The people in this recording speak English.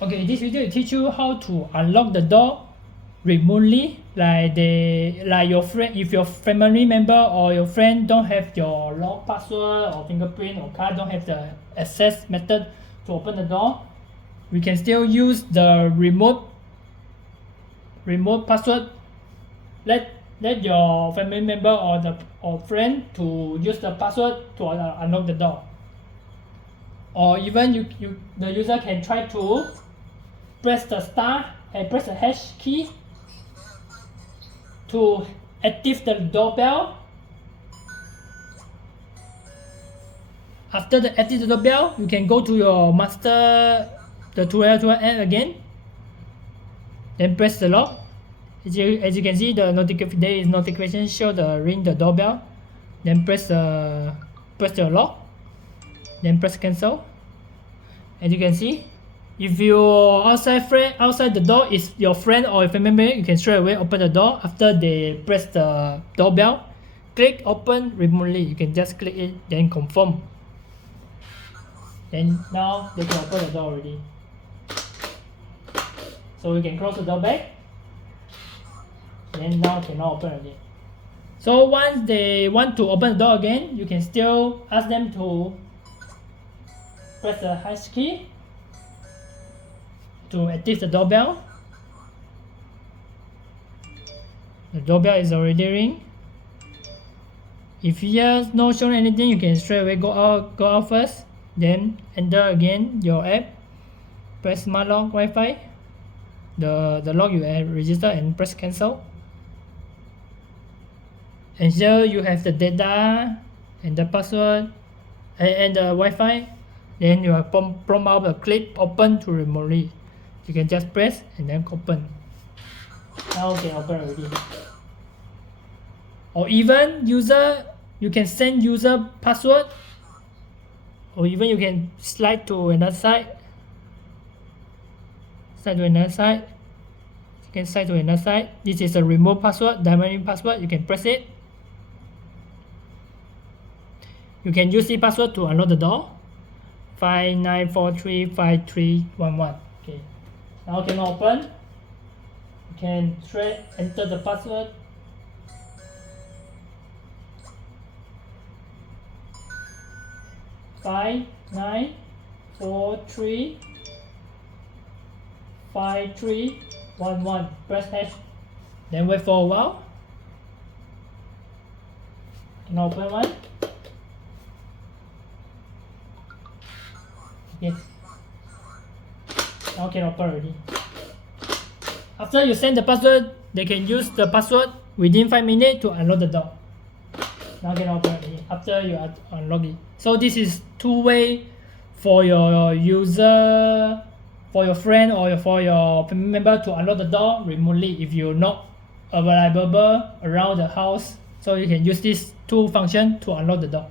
Okay, this video will teach you how to unlock the door remotely, like your friend, if your family member or your friend don't have your lock password or fingerprint or card, don't have the access method to open the door, we can still use the remote password. Let your family member or friend to use the password to unlock the door. Or even the user can try to press the star and press the hash key to activate the doorbell. After the activate the doorbell, you can go to your master, the Tuya app again, then press the lock. As you can see, there is notification show the ring the doorbell. Then press the lock, then press cancel. As you can see, if your outside the door is your friend or your family member, you can straight away open the door after they press the doorbell. Click open remotely. You can just click it, then confirm. Then now they can open the door already. So you can close the door back. Then now cannot open again. So once they want to open the door again, you can still ask them to press the hash key to activate the doorbell. The doorbell is already ring. If you're not showing anything, you can straight away go out first, then enter again your app, press smart lock Wi-Fi, the lock you have registered, and press cancel. And here you have the data and the password and the Wi-Fi. Then you have prompt out the click open to remotely. You can just press and then open. Now you can open already. Or even you can send user password, or even you can slide to another side. You can slide to another side. This is a remote password, dynamic password. You can press it. You can use the password to unlock the door. 59435311. Okay. Now can open. You can straight enter the password. Five, 9, 4, 3, 5, 3, 1, 1. Press hash. Then wait for a while. Can open one. Yes. Now can open already. After you send the password, they can use the password within 5 minutes to unlock the door. Now can open already after you unlock it. So this is two-way for your user, for your friend or for your family member to unlock the door remotely if you're not available around the house. So you can use these two functions to unlock the door.